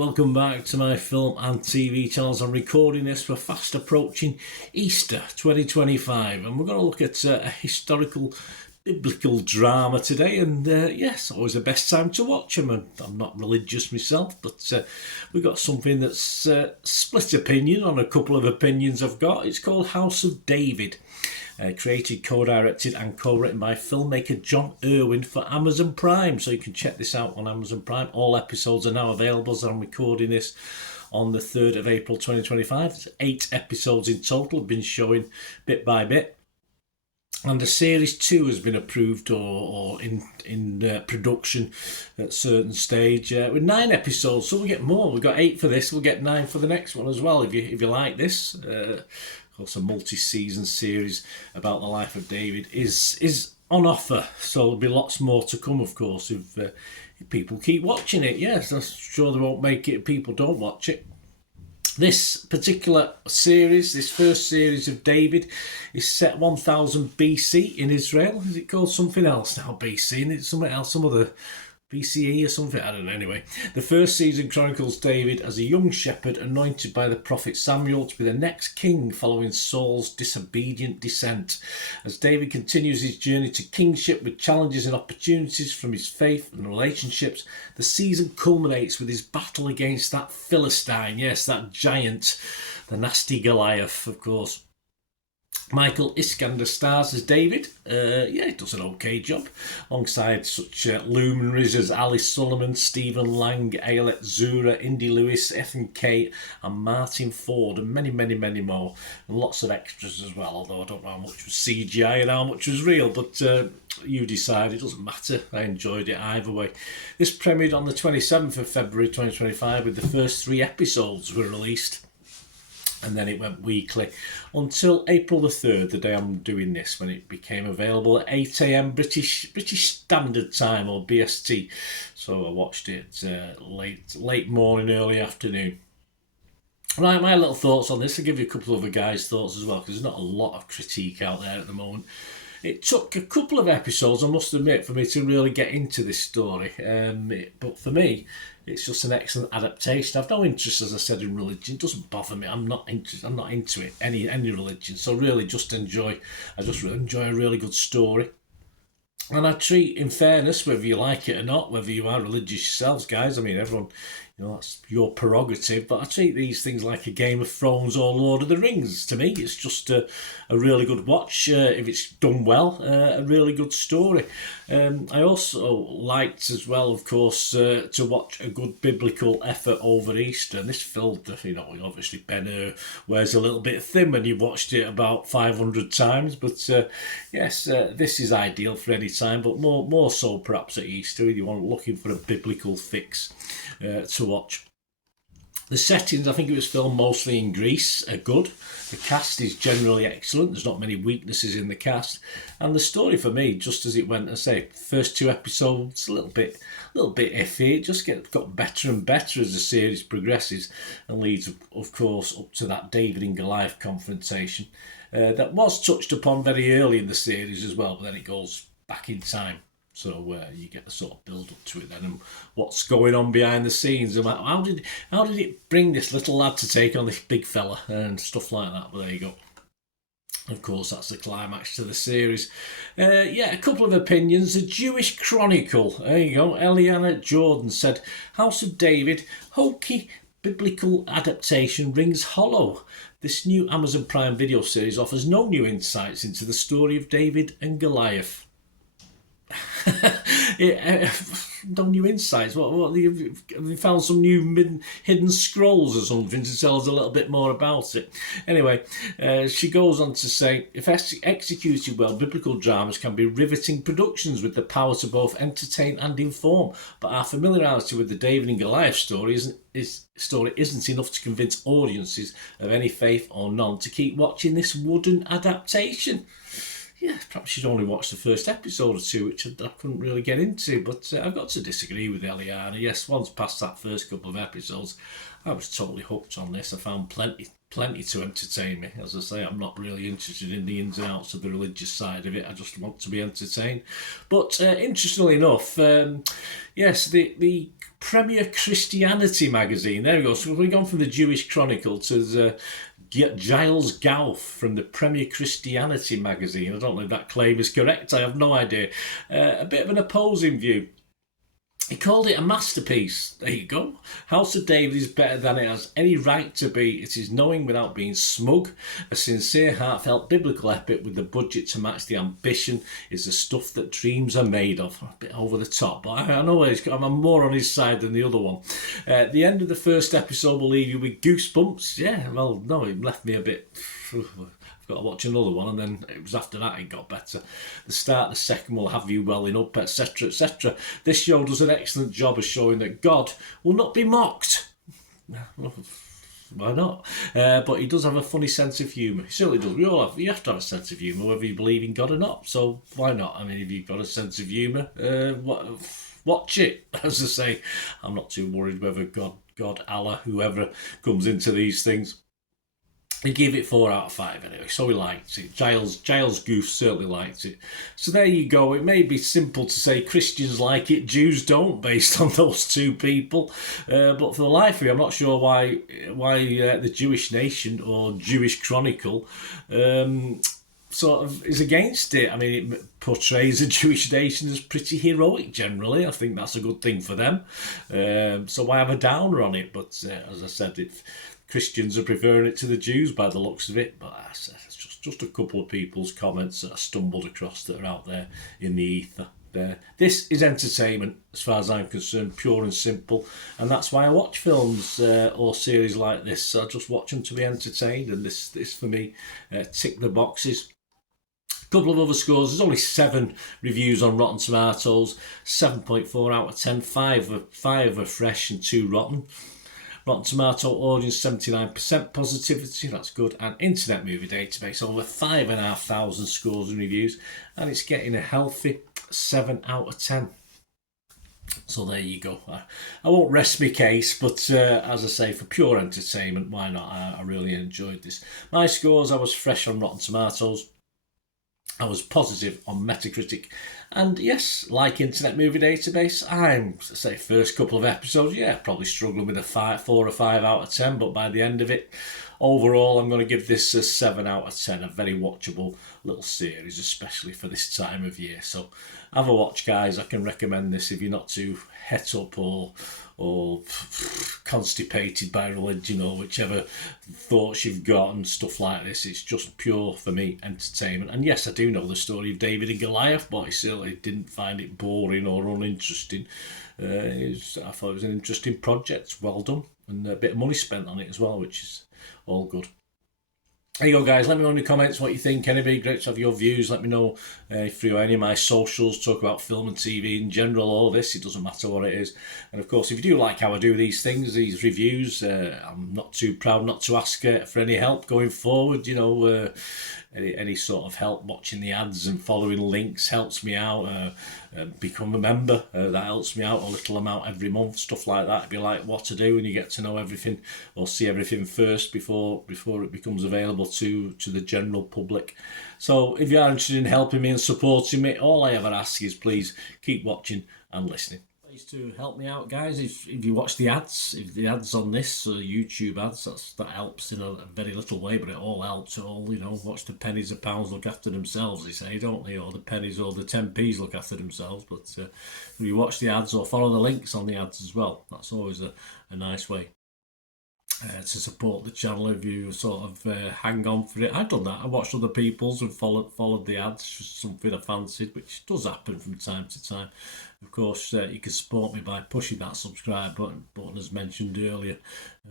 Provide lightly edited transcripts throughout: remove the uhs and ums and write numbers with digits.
welcome back to my film and TV channels. I'm recording this for fast approaching Easter 2025, and we're going to look at a historical biblical drama today. And yes, always the best time to watch them. And I'm not religious myself, but we've got something that's split opinion on a couple of opinions I've got. It's called House of David. Created, co-directed and co-written by filmmaker John Irwin for Amazon Prime. So you can check this out on Amazon Prime. All episodes are now available as I'm recording this on the 3rd of April 2025. It's 8 episodes in total, been showing bit by bit. And the series 2 has been approved or in production at a certain stage with 9 episodes. So we'll get more. We've got 8 for this. We'll get 9 for the next one as well. If you like this. Of course, a multi-season series about the life of David is on offer, so there'll be lots more to come, of course, if people keep watching it. Yes, I'm sure they won't make it if people don't watch it. This particular series, this first series of David, is set 1000 BC in Israel. Is it called something else now, BC? And it's something else, some other BCE or something, I don't know. Anyway, the first season chronicles David as a young shepherd anointed by the prophet Samuel to be the next king following Saul's disobedient descent. As David continues his journey to kingship with challenges and opportunities from his faith and relationships, the season culminates with his battle against that Philistine, yes, that giant, the nasty Goliath, of course. Michael Iskander stars as David. He does an okay job, alongside such luminaries as Alice Sullivan, Stephen Lang, Ayelet Zura, Indy Lewis, Ethan Kate, and Martin Ford, and many, many, many more. And lots of extras as well, although I don't know how much was CGI and how much was real, but you decide, it doesn't matter. I enjoyed it either way. This premiered on the 27th of February 2025, with the first 3 episodes were released. And then it went weekly until April the 3rd, the day I'm doing this, when it became available at 8 a.m. British Standard Time, or BST. So I watched it late morning, early afternoon. Right, my little thoughts on this. I'll give you a couple of other guys' thoughts as well, because there's not a lot of critique out there at the moment. It took a couple of episodes, I must admit, for me to really get into this story. But for me, it's just an excellent adaptation. I've no interest, as I said, in religion. It doesn't bother me. I'm not into it, any religion. So really, I just really enjoy a really good story. And I treat, in fairness, whether you like it or not, whether you are religious yourselves, guys, I mean, everyone, that's your prerogative, but I treat these things like a Game of Thrones or Lord of the Rings. To me, it's just a really good watch, if it's done well, a really good story. I also liked as well, of course, to watch a good biblical effort over Easter. And this film, obviously Ben Hur wears a little bit thin when you've watched it about 500 times, but yes, this is ideal for any time, but more so perhaps at Easter if you're looking for a biblical fix to watch. The settings, I think it was filmed mostly in Greece, are good. The cast is generally excellent. There's not many weaknesses in the cast. And the story for me, just as it went, I say, first 2 episodes, a little bit iffy. It just got better and better as the series progresses and leads, of course, up to that David and Goliath confrontation. That was touched upon very early in the series as well, but then it goes back in time. So you get the sort of build up to it then, and what's going on behind the scenes, and how did it bring this little lad to take on this big fella and stuff like that. But there you go. Of course, that's the climax to the series. A couple of opinions. The Jewish Chronicle, there you go. Eliana Jordan said, House of David, hokey biblical adaptation rings hollow. This new Amazon Prime Video series offers no new insights into the story of David and Goliath. No new insights. What have you found some new hidden scrolls or something to tell us a little bit more about it? Anyway, she goes on to say, if executed well, biblical dramas can be riveting productions with the power to both entertain and inform. But our familiarity with the David and Goliath story isn't enough to convince audiences of any faith or none to keep watching this wooden adaptation. yeah, perhaps you'd only watched the first episode or two, which I couldn't really get into. But I've got to disagree with Eliana. Yes, once past that first couple of episodes, I was totally hooked on this. I found plenty to entertain me. As I say, I'm not really interested in the ins and outs of the religious side of it. I just want to be entertained. But interestingly enough, yes, the Premier Christianity magazine. There we go. So we've gone from the Jewish Chronicle to the Giles Gowth from the Premier Christianity magazine. I don't know if that claim is correct. I have no idea. A bit of an opposing view. He called it a masterpiece. There you go. House of David is better than it has any right to be. It is knowing without being smug. A sincere, heartfelt biblical epic with the budget to match the ambition is the stuff that dreams are made of. A bit over the top, but I know I'm more on his side than the other one. The end of the first episode will leave you with goosebumps. Yeah, well, no, it left me a bit... Got to watch another one, and then it was after that it got better. The start of the second will have you welling up, etc., etc. This show does an excellent job of showing that God will not be mocked. Why not? But he does have a funny sense of humour. He certainly does. You have to have a sense of humour, whether you believe in God or not. So why not? I mean, if you've got a sense of humour, watch it. As I say, I'm not too worried whether God, Allah, whoever comes into these things. He gave it 4 out of 5 anyway, so he liked it. Giles Goof certainly liked it. So there you go. It may be simple to say Christians like it, Jews don't, based on those two people. But for the life of me, I'm not sure why the Jewish Nation or Jewish Chronicle sort of is against it. I mean, it portrays the Jewish nation as pretty heroic generally. I think that's a good thing for them. So why have a downer on it? But as I said, Christians are preferring it to the Jews by the looks of it, but it's just a couple of people's comments that I stumbled across that are out there in the ether. This is entertainment, as far as I'm concerned, pure and simple, and that's why I watch films or series like this. I just watch them to be entertained, and this for me tick the boxes. Couple of other scores. There's only 7 reviews on Rotten Tomatoes, 7.4 out of 10. 5 are fresh and 2 rotten. Rotten Tomato audience 79% positivity, that's good, and Internet Movie Database over 5,500 scores and reviews, and it's getting a healthy 7 out of 10. So there you go. I won't rest my case, but as I say, for pure entertainment, why not? I really enjoyed this. My scores, I was fresh on Rotten Tomatoes, I was positive on Metacritic, and yes, like Internet Movie Database, I'm, say, first couple of episodes, probably struggling with a 4 or 5 out of 10, but by the end of it, overall, I'm going to give this a 7 out of 10, a very watchable little series, especially for this time of year. So have a watch, guys. I can recommend this if you're not too het up or constipated by religion or whichever thoughts you've got and stuff like this. It's just pure, for me, entertainment. And yes, I do know the story of David and Goliath, but I certainly didn't find it boring or uninteresting. I thought it was an interesting project. Well done. And a bit of money spent on it as well, which is all good. There you go, guys. Let me know in the comments what you think. Anybody, great to have your views. Let me know through any of my socials. Talk about film and TV in general, all this. It doesn't matter what it is. And of course, if you do like how I do these things, these reviews, I'm not too proud not to ask for any help going forward. You know, any sort of help watching the ads and following links helps me out. Become a member, that helps me out a little amount every month, stuff like that. If you like what to do and you get to know everything or see everything first before it becomes available to the general public. So if you are interested in helping me and supporting me, all I ever ask is please keep watching and listening. To help me out, guys, if you watch the ads, if the ads on this YouTube ads, that helps in a very little way, but it all helps. Watch the pennies and pounds look after themselves, they say, don't they? Or the pennies or the 10p's look after themselves. But if you watch the ads or follow the links on the ads as well, that's always a nice way to support the channel. If you sort of hang on for it. I've done that. I watched other people's and followed the ads, just something I fancied, which does happen from time to time. Of course, you can support me by pushing that subscribe button as mentioned earlier,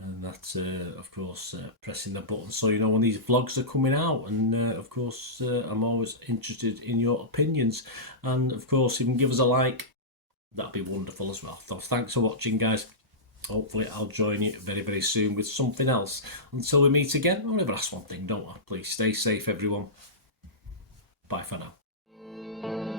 and that's of course pressing the button so you know when these vlogs are coming out. And of course, I'm always interested in your opinions, and of course, if you can give us a like, that'd be wonderful as well. So thanks for watching, guys. Hopefully I'll join you very, very soon with something else. Until we meet again, I'll never ask one thing, don't I? Please stay safe, everyone. Bye for now.